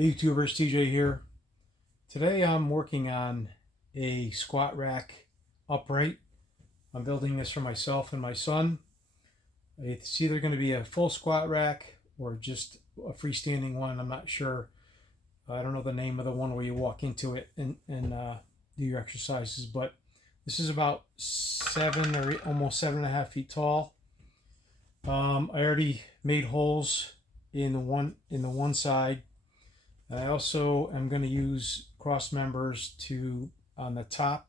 Hey YouTubers, TJ here. Today I'm working on a squat rack upright. I'm building this for myself and my son. It's either going to be a full squat rack or just a freestanding one. I'm not sure. I don't know the name of the one where you walk into it and do your exercises, but this is about 7 and a half feet tall. I already made holes in the one side. I also am going to use cross members on the top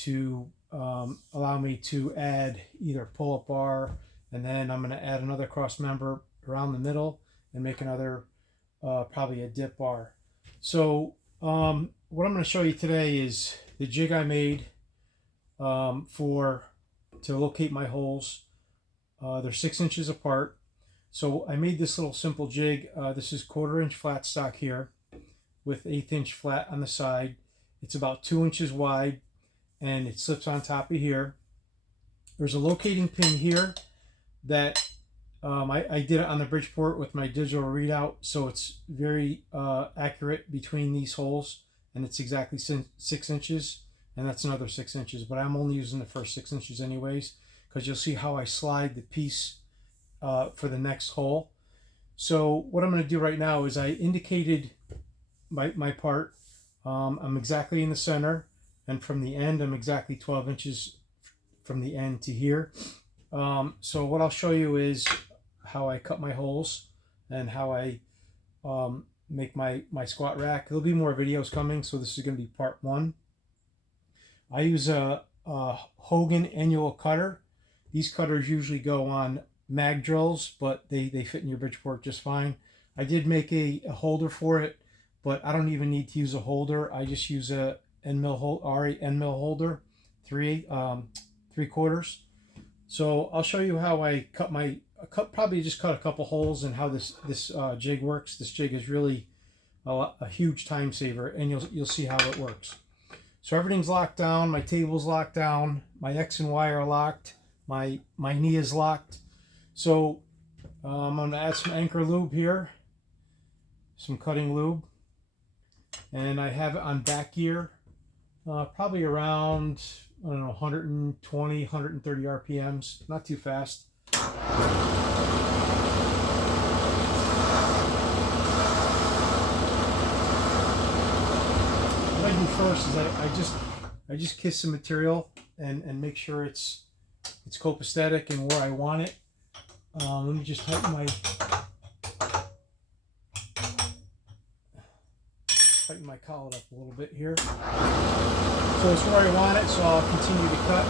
to allow me to add either pull-up bar, and then I'm going to add another cross member around the middle and make another probably a dip bar. So what I'm going to show you today is the jig I made to locate my holes. They're 6 inches apart. So I made this little simple jig. This is 1/4 inch flat stock here with 1/8 inch flat on the side. It's about 2 inches wide and it slips on top of here. There's a locating pin here that I did it on the Bridgeport with my digital readout, so it's very accurate between these holes, and it's exactly 6 inches, and that's another 6 inches, but I'm only using the first 6 inches anyways, because you'll see how I slide the piece for the next hole. So what I'm going to do right now is I indicated my part. I'm exactly in the center, and from the end I'm exactly 12 inches from the end to here. So what I'll show you is how I cut my holes and how I make my squat rack. There'll be more videos coming, so this is going to be part 1. I use a Hogan annular cutter. These cutters usually go on mag drills, but they fit in your Bridgeport just fine. I did make a holder for it, but I don't even need to use a holder. I just use a end mill holder, 3/4. So I'll show you how I probably just cut a couple holes, and how this jig works. This jig is really a huge time saver, and you'll see how it works. So everything's locked down. My table's locked down. My X and Y are locked. My knee is locked. So I'm going to add some anchor lube here, some cutting lube, and I have it on back gear, probably around, I don't know, 120, 130 RPMs, not too fast. What I do first is I just kiss the material and make sure it's copacetic and where I want it. Let me just tighten my collet up a little bit here. So it's where I want it, so I'll continue to cut.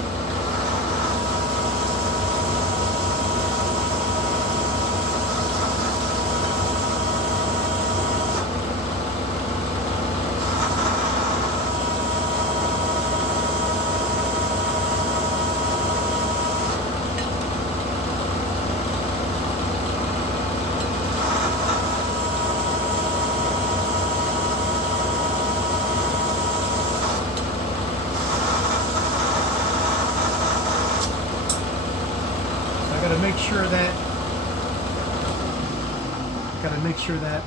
Gotta make sure that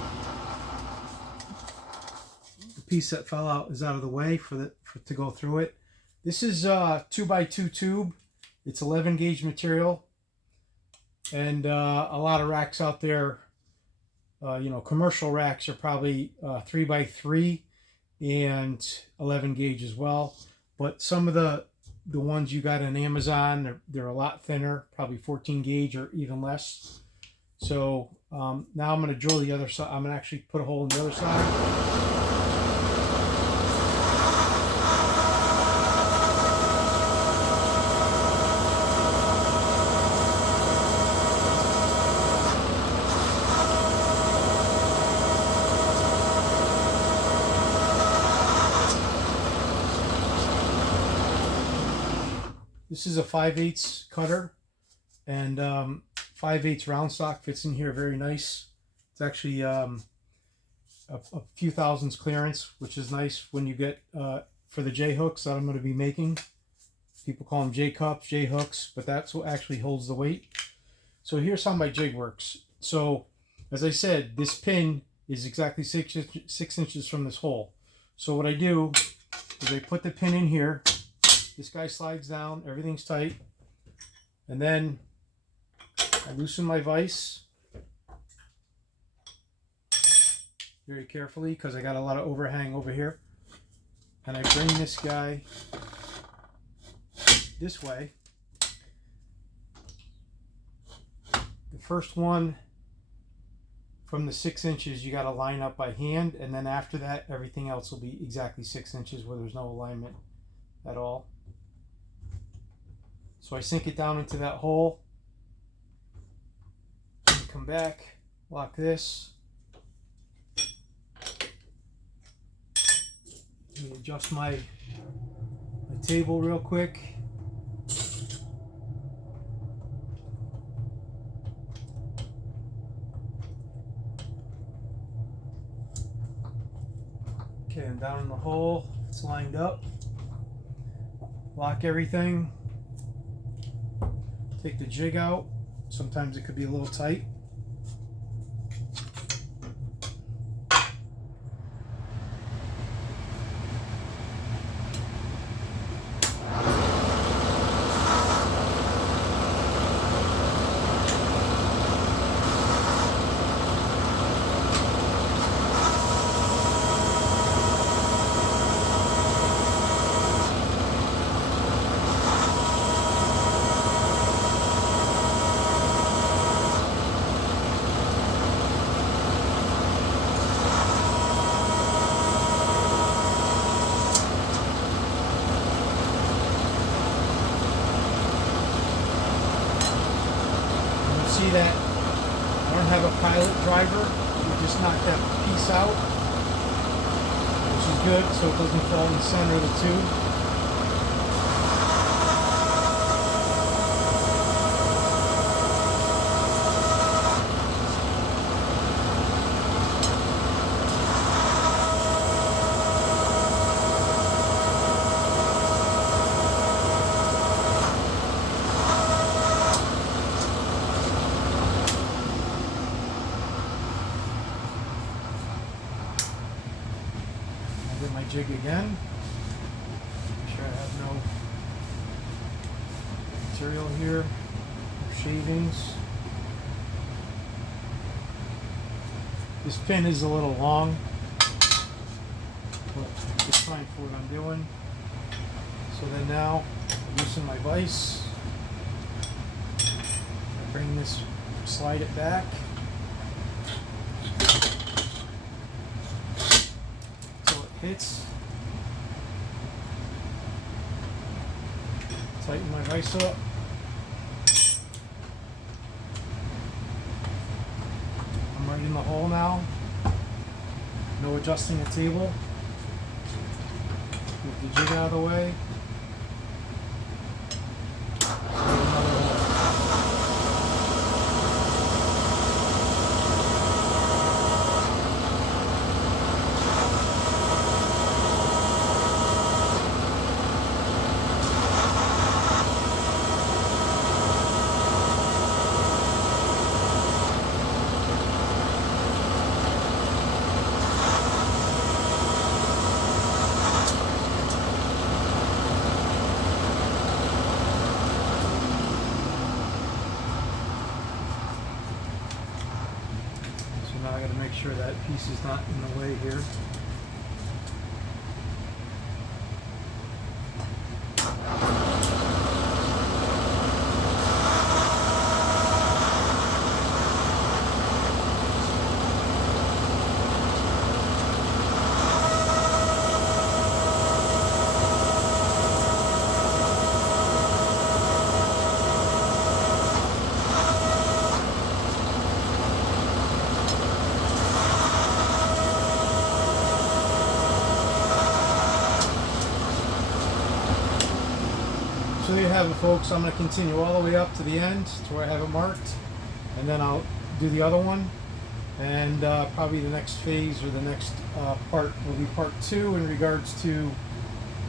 the piece that fell out is out of the way to go through it. This is a 2x2 tube. It's 11 gauge material, and a lot of racks out there, commercial racks are probably 3x3 and 11 gauge as well. But some of the ones you got on Amazon, they're a lot thinner, probably 14 gauge or even less. So now I'm going to drill the other side. I'm going to actually put a hole in the other side. This is a 5/8 cutter, and 5/8 round stock fits in here very nice. It's actually a few thousandths clearance, which is nice when you get for the J hooks that I'm going to be making. People call them J cups, J hooks, but that's what actually holds the weight. So here's how my jig works. So as I said, this pin is exactly 6 inches from this hole. So what I do is I put the pin in here. This guy slides down, everything's tight, and then I loosen my vise very carefully because I got a lot of overhang over here, and I bring this guy this way. The first one from the 6 inches you got to line up by hand, and then after that everything else will be exactly 6 inches where there's no alignment at all. So I sink it down into that hole, come back, lock this. Let me adjust my table real quick. Okay, I'm down in the hole, it's lined up. Lock everything. Take the jig out. Sometimes it could be a little tight. See that I don't have a pilot driver. We just knocked that piece out, which is good so it doesn't fall in the center of the tube. My jig again. Make sure I have no material here, no shavings. This pin is a little long, but it's fine for what I'm doing. So then now I loosen my vise. I bring this, slide it back. Hits. Tighten my vise up. I'm right in the hole now. No adjusting the table. Move the jig out of the way. Now I got to make sure that piece is not in the way here. So there you have it, folks. I'm going to continue all the way up to the end to where I have it marked, and then I'll do the other one, and probably the next phase or the next part will be part 2 in regards to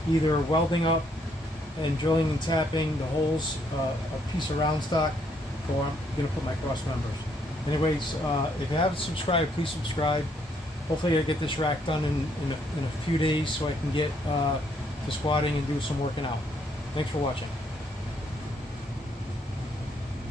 either welding up and drilling and tapping the holes, a piece of round stock, or I'm going to put my cross members. Anyways, if you haven't subscribed, please subscribe. hopefully I get this rack done in a few days so I can get to squatting and do some working out. Thanks for watching.